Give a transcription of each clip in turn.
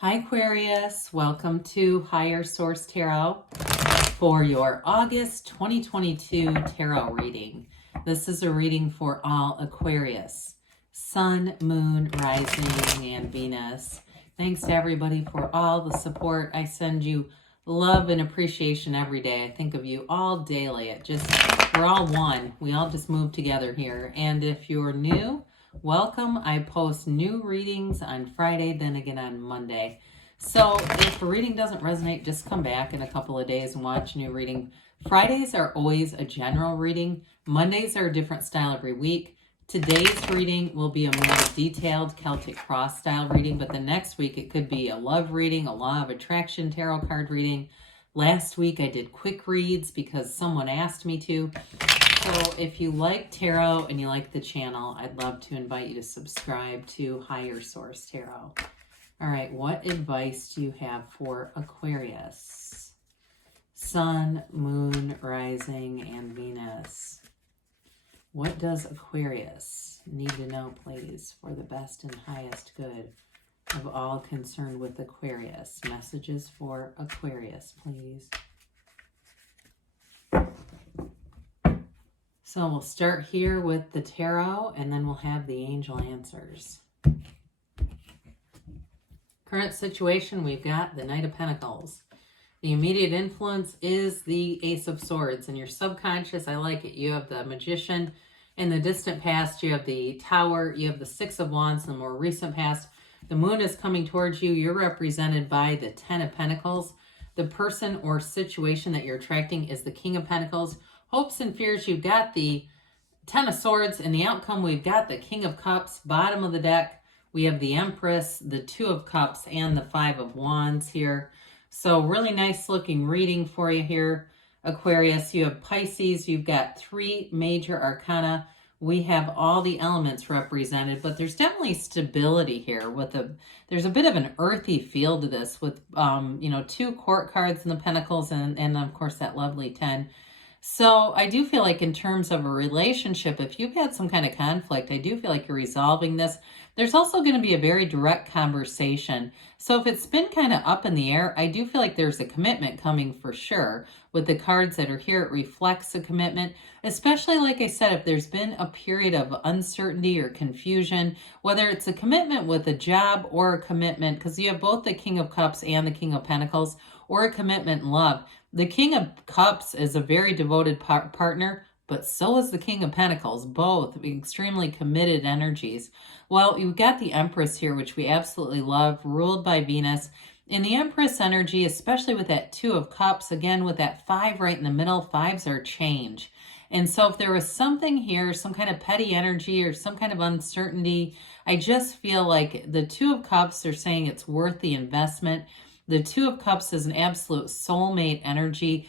Hi Aquarius, welcome to Higher Source Tarot for your August 2022 tarot reading. This is a reading for all Aquarius, Sun, Moon, Rising, and Venus. Thanks to everybody for all the support. I send you love and appreciation every day. I think of you all daily. We're all one. We all just move together here. And if you're new, welcome. I post new readings on Friday, then again on Monday. So if the reading doesn't resonate, just come back in a couple of days and watch a new reading. Fridays are always a general reading. Mondays are a different style every week. Today's reading will be a more detailed Celtic Cross style reading, but the next week it could be a love reading, a law of attraction tarot card reading. Last week I did quick reads because someone asked me to. So if you like tarot and you like the channel, I'd love to invite you to subscribe to Higher Source Tarot. All right, what advice do you have for Aquarius? Sun, Moon, Rising, and Venus. What does Aquarius need to know, please, for the best and highest good of all concerned with Aquarius? Messages for Aquarius, please. So we'll start here with the tarot, and then we'll have the angel answers. Current situation, we've got the Knight of Pentacles. The immediate influence is the Ace of Swords. In your subconscious, I like it. You have the Magician. In the distant past, you have the Tower. You have the Six of Wands. In the more recent past, the Moon is coming towards you. You're represented by the Ten of Pentacles. The person or situation that you're attracting is the King of Pentacles. Hopes and fears, you've got the Ten of Swords. In the outcome, we've got the King of Cups. Bottom of the deck, we have the Empress, the Two of Cups, and the Five of Wands here. So really nice looking reading for you here, Aquarius. You have Pisces. You've got three major arcana. We have all the elements represented, but there's definitely stability here. There's a bit of an earthy feel to this with, two court cards in the Pentacles and of course that lovely 10. So I do feel like in terms of a relationship, if you've had some kind of conflict, I do feel like you're resolving this. There's also going to be a very direct conversation. So if it's been kind of up in the air, I do feel like there's a commitment coming for sure. With the cards that are here, it reflects a commitment, especially like I said, if there's been a period of uncertainty or confusion, whether it's a commitment with a job or a commitment, because you have both the King of Cups and the King of Pentacles, or a commitment in love. The King of Cups is a very devoted partner, but so is the King of Pentacles, both extremely committed energies. Well, you've got the Empress here, which we absolutely love, ruled by Venus. In the Empress energy, especially with that Two of Cups, again, with that 5 right in the middle, 5s are change. And so if there was something here, some kind of petty energy or some kind of uncertainty, I just feel like the Two of Cups are saying it's worth the investment. The Two of Cups is an absolute soulmate energy.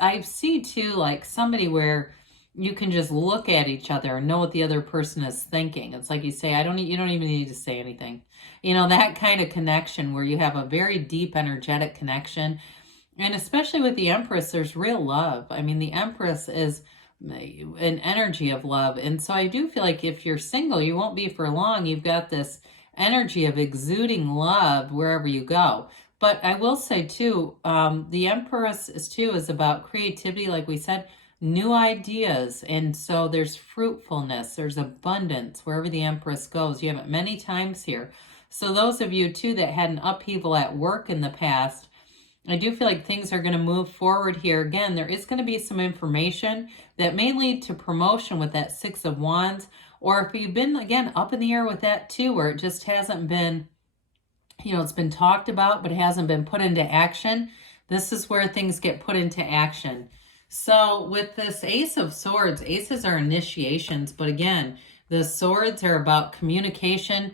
I see too, like somebody where you can just look at each other and know what the other person is thinking. It's like you say, you don't even need to say anything. That kind of connection where you have a very deep energetic connection. And especially with the Empress, there's real love. I mean, the Empress is an energy of love. And so I do feel like if you're single, you won't be for long. You've got this energy of exuding love wherever you go. But I will say too, the Empress is about creativity, like we said, new ideas. And so there's fruitfulness, there's abundance wherever the Empress goes. You have it many times here. So those of you too that had an upheaval at work in the past, I do feel like things are going to move forward here. Again, there is going to be some information that may lead to promotion with that Six of Wands. Or if you've been, again, up in the air with that too, where it just hasn't been, it's been talked about, but it hasn't been put into action. This is where things get put into action. So with this Ace of Swords, aces are initiations, but again, the swords are about communication,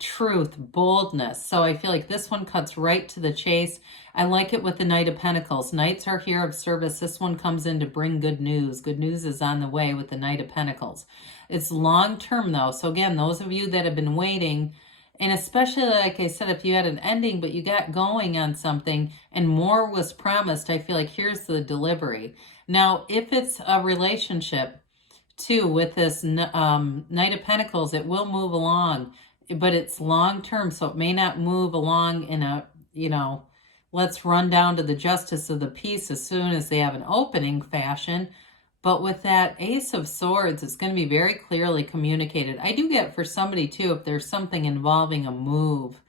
truth, boldness. So I feel like this one cuts right to the chase. I like it with the Knight of Pentacles. Knights are here of service. This one comes in to bring good news. Good news is on the way with the Knight of Pentacles. It's long term though. So again, those of you that have been waiting, and especially, like I said, if you had an ending, but you got going on something and more was promised, I feel like here's the delivery. Now, if it's a relationship, too, with this Knight of Pentacles, it will move along. but it's long term, so it may not move along in a, let's run down to the justice of the peace as soon as they have an opening fashion. But with that Ace of Swords, it's going to be very clearly communicated. I do get for somebody too, if there's something involving a move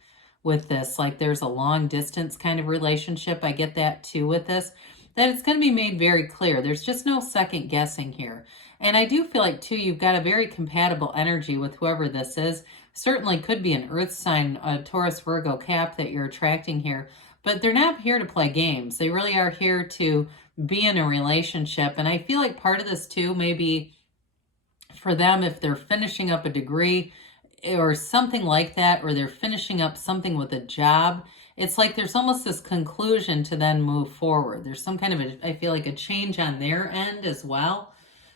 with this, like there's a long distance kind of relationship, I get that too with this, that it's going to be made very clear. There's just no second guessing here. And I do feel like too, you've got a very compatible energy with whoever this is. Certainly could be an earth sign, a Taurus, Virgo, Cap that you're attracting here, but they're not here to play games. They really are here to be in a relationship. And I feel like part of this too, maybe for them, if they're finishing up a degree or something like that, or they're finishing up something with a job, it's like there's almost this conclusion to then move forward. There's some kind of I feel like a change on their end as well.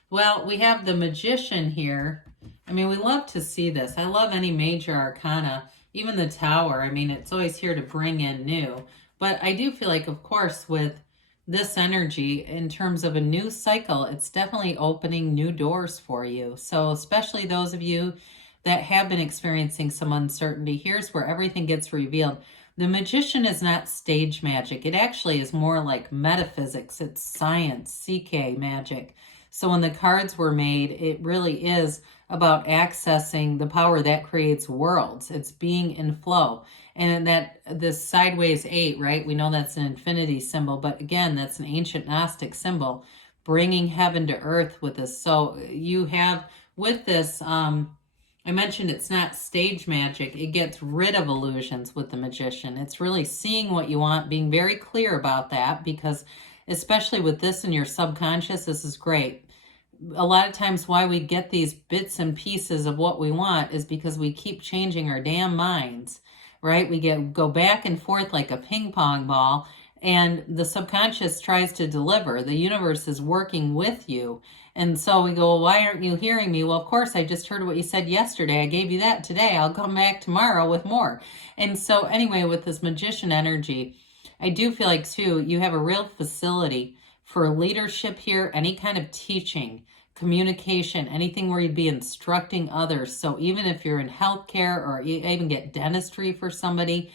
Well, we have the Magician here. I mean, we love to see this. I love any major arcana, even the Tower. I mean, it's always here to bring in new. But I do feel like, of course, with this energy, in terms of a new cycle, it's definitely opening new doors for you. So especially those of you that have been experiencing some uncertainty, here's where everything gets revealed. The Magician is not stage magic. It actually is more like metaphysics. It's science, CK magic. So when the cards were made, it really is about accessing the power that creates worlds. It's being in flow. And that this sideways 8, right? We know that's an infinity symbol, but again, that's an ancient Gnostic symbol, bringing heaven to earth with this. So you have with this, I mentioned it's not stage magic. It gets rid of illusions with the Magician. It's really seeing what you want, being very clear about that, because especially with this in your subconscious, this is great. A lot of times why we get these bits and pieces of what we want is because we keep changing our damn minds, right? We go back and forth like a ping pong ball, and the subconscious tries to deliver. The universe is working with you. And so we go, well, why aren't you hearing me? Well, of course, I just heard what you said yesterday. I gave you that today. I'll come back tomorrow with more. And so anyway, with this Magician energy, I do feel like too, you have a real facility for leadership here, any kind of teaching, communication, anything where you'd be instructing others. So even if you're in healthcare or you even get dentistry for somebody,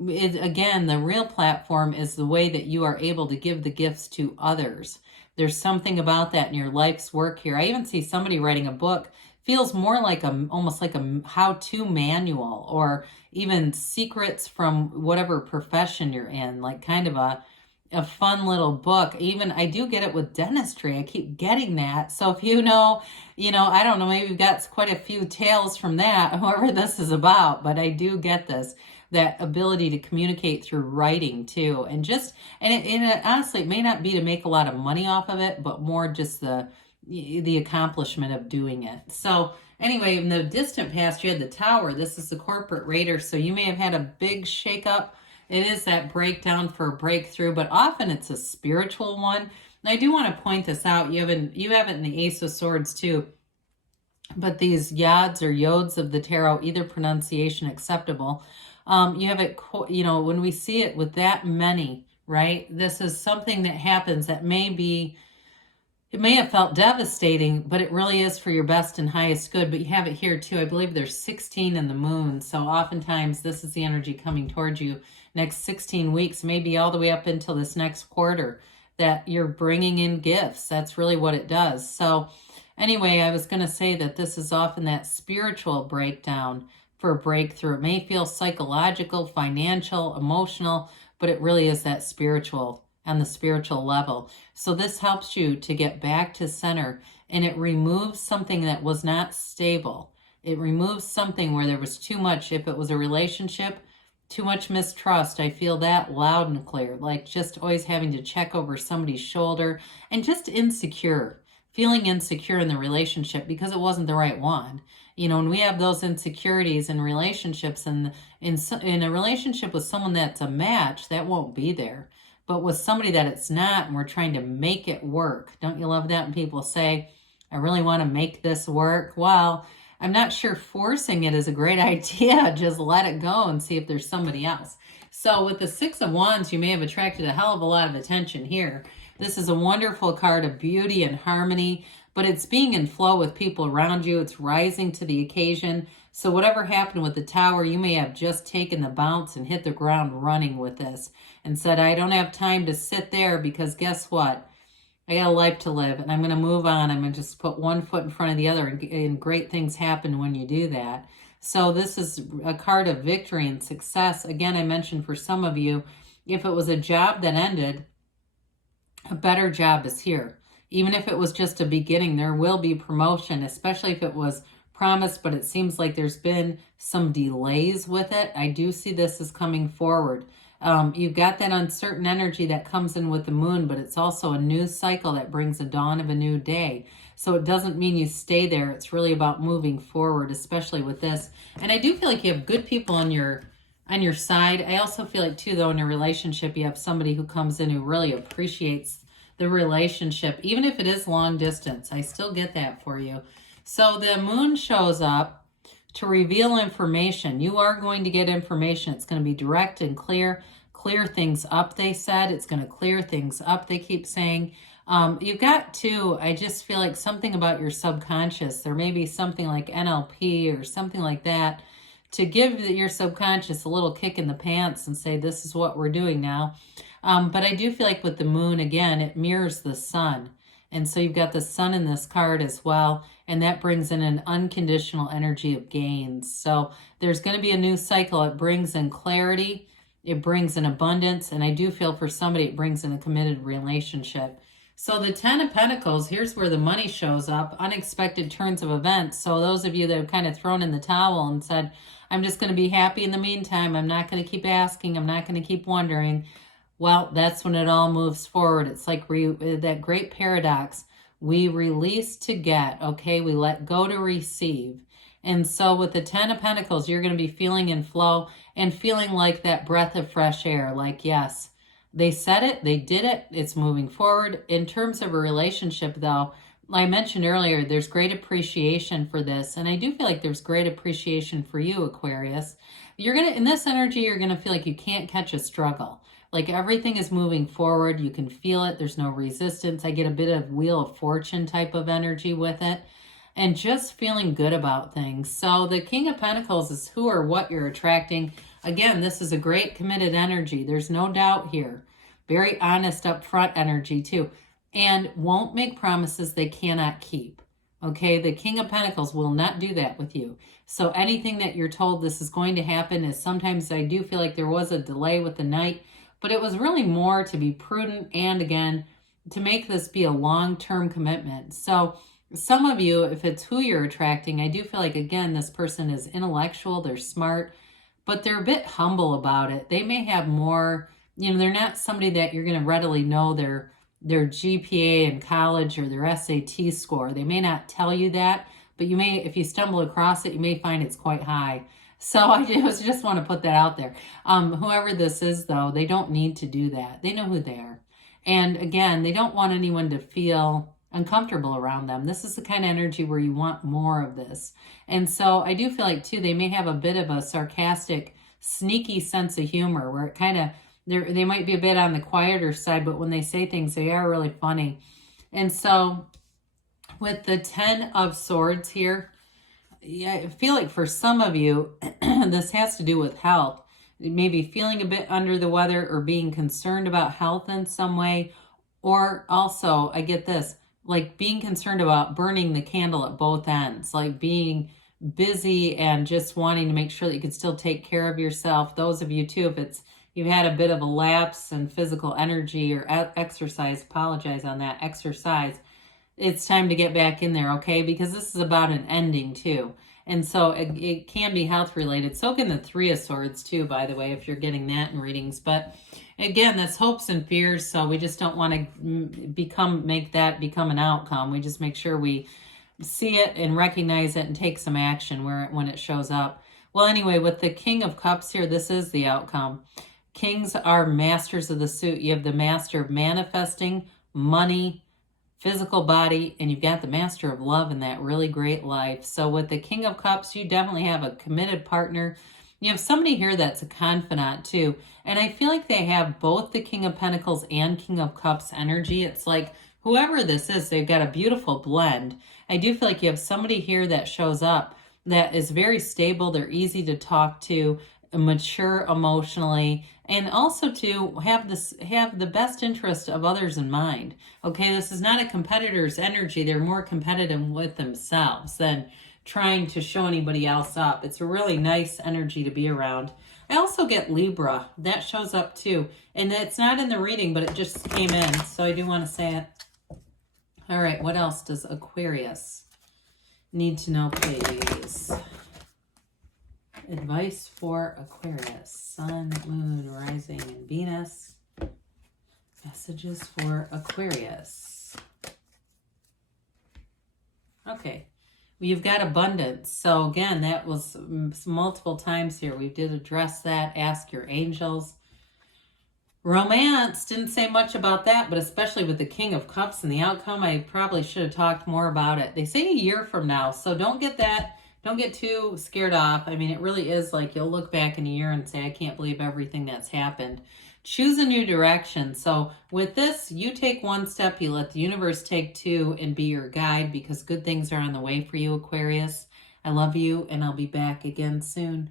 again, the real platform is the way that you are able to give the gifts to others. There's something about that in your life's work here. I even see somebody writing a book, feels more like almost like a how-to manual, or even secrets from whatever profession you're in, like kind of a fun little book. Even I do get it with dentistry. I keep getting that. So if you know, I don't know, maybe you've got quite a few tales from that, whoever this is about, but I do get this, that ability to communicate through writing too. And it honestly, it may not be to make a lot of money off of it, but more just the accomplishment of doing it. So anyway, in the distant past, you had the Tower. This is the corporate raider. So you may have had a big shakeup. It is that breakdown for a breakthrough, but often it's a spiritual one. And I do want to point this out. You have it in the Ace of Swords too. But these yods or yods of the tarot, either pronunciation acceptable. You have it, when we see it with that many, right? This is something that happens that it may have felt devastating, but it really is for your best and highest good. But you have it here too. I believe there's 16 in the moon. So oftentimes this is the energy coming towards you next 16 weeks, maybe all the way up until this next quarter, that you're bringing in gifts. That's really what it does. So anyway, I was going to say that this is often that spiritual breakdown for a breakthrough. It may feel psychological, financial, emotional, but it really is that spiritual, on the spiritual level. So this helps you to get back to center, and it removes something that was not stable. It removes something where there was too much, if it was a relationship, too much mistrust. I feel that loud and clear, like just always having to check over somebody's shoulder, and just feeling insecure in the relationship because it wasn't the right one. When we have those insecurities in relationships, and in a relationship with someone that's a match, that won't be there. But with somebody that it's not, and we're trying to make it work. Don't you love that when people say, I really want to make this work? Well, I'm not sure forcing it is a great idea. Just let it go and see if there's somebody else. So with the Six of Wands, you may have attracted a hell of a lot of attention here. This is a wonderful card of beauty and harmony, but it's being in flow with people around you. It's rising to the occasion. So whatever happened with the Tower, you may have just taken the bounce and hit the ground running with this and said, I don't have time to sit there because guess what? I got a life to live and I'm going to move on. I'm going to just put one foot in front of the other, and great things happen when you do that. So this is a card of victory and success. Again, I mentioned for some of you, if it was a job that ended, a better job is here. Even if it was just a beginning, there will be promotion, especially if it was promised, but it seems like there's been some delays with it. I do see this as coming forward. You've got that uncertain energy that comes in with the moon, but it's also a new cycle that brings a dawn of a new day. So it doesn't mean you stay there. It's really about moving forward, especially with this. And I do feel like you have good people on your side. I also feel like too, though, in a relationship, you have somebody who comes in who really appreciates the relationship, even if it is long distance. I still get that for you. So the moon shows up to reveal information. You are going to get information. It's going to be direct and clear things up, they said. It's going to clear things up, they keep saying. You've got too, I just feel like something about your subconscious. There may be something like NLP or something like that to give your subconscious a little kick in the pants and say, this is what we're doing now. But I do feel like with the moon, again, it mirrors the sun. And so you've got the sun in this card as well. And that brings in an unconditional energy of gains. So there's going to be a new cycle. It brings in clarity. It brings in abundance. And I do feel for somebody, it brings in a committed relationship. So the 10 of Pentacles, here's where the money shows up. Unexpected turns of events. So those of you that have kind of thrown in the towel and said, I'm just going to be happy in the meantime. I'm not going to keep asking. I'm not going to keep wondering. Well, that's when it all moves forward. It's like that great paradox. We release to get, okay? We let go to receive. And so with the 10 of Pentacles, you're going to be feeling in flow and feeling like that breath of fresh air. Like, yes, they said it, they did it, it's moving forward. In terms of a relationship, though, I mentioned earlier, there's great appreciation for this. And I do feel like there's great appreciation for you, Aquarius. You're going to, in this energy, you're going to feel like you can't catch a struggle. Like everything is moving forward. You can feel it. There's no resistance. I get a bit of Wheel of Fortune type of energy with it. And just feeling good about things. So the King of Pentacles is who or what you're attracting. Again, this is a great committed energy. There's no doubt here. Very honest, upfront energy too. And won't make promises they cannot keep. Okay, the King of Pentacles will not do that with you. So anything that you're told this is going to happen is sometimes I do feel like there was a delay with the Knight. But it was really more to be prudent and, again, to make this be a long-term commitment. So some of you, if it's who you're attracting, I do feel like, again, this person is intellectual, they're smart, but they're a bit humble about it. They may have more, they're not somebody that you're going to readily know their GPA in college or their SAT score. They may not tell you that, but you may, if you stumble across it, you may find it's quite high. So I just want to put that out there. Whoever this is, though, they don't need to do that. They know who they are. And again, they don't want anyone to feel uncomfortable around them. This is the kind of energy where you want more of this. And so I do feel like, too, they may have a bit of a sarcastic, sneaky sense of humor where it kind of, they might be a bit on the quieter side, but when they say things, they are really funny. And so with the 10 of Swords here, yeah, I feel like for some of you, this has to do with health. Maybe feeling a bit under the weather or being concerned about health in some way. Or also, I get this, like being concerned about burning the candle at both ends. Like being busy and just wanting to make sure that you can still take care of yourself. Those of you too, if you've had a bit of a lapse in physical energy or exercise, apologize on that, exercise. It's time to get back in there, okay? Because this is about an ending too. And so it can be health related. So can the 3 of Swords too, by the way, if you're getting that in readings. But again, that's hopes and fears. So we just don't want to make that become an outcome. We just make sure we see it and recognize it and take some action when it shows up. Well, anyway, with the King of Cups here, this is the outcome. Kings are masters of the suit. You have the master of manifesting, money, physical body, and you've got the master of love in that really great life. So with the King of Cups, you definitely have a committed partner. You have somebody here that's a confidant too. And I feel like they have both the King of Pentacles and King of Cups energy. It's like whoever this is, they've got a beautiful blend. I do feel like you have somebody here that shows up that is very stable. They're easy to talk to, mature emotionally, and also to have the best interest of others in mind. Okay, this is not a competitor's energy. They're more competitive with themselves than trying to show anybody else up. It's a really nice energy to be around. I also get Libra. That shows up too. And it's not in the reading, but it just came in, so I do want to say it. All right, what else does Aquarius need to know, please? Advice for Aquarius. Sun, Moon, Rising, and Venus. Messages for Aquarius. Okay. You've got abundance. So again, that was multiple times here. We did address that. Ask your angels. Romance, didn't say much about that, but especially with the King of Cups and the outcome, I probably should have talked more about it. They say a year from now, so don't get too scared off. I mean, it really is like you'll look back in a year and say, I can't believe everything that's happened. Choose a new direction. So with this, you take one step, you let the universe take two and be your guide, because good things are on the way for you, Aquarius. I love you, and I'll be back again soon.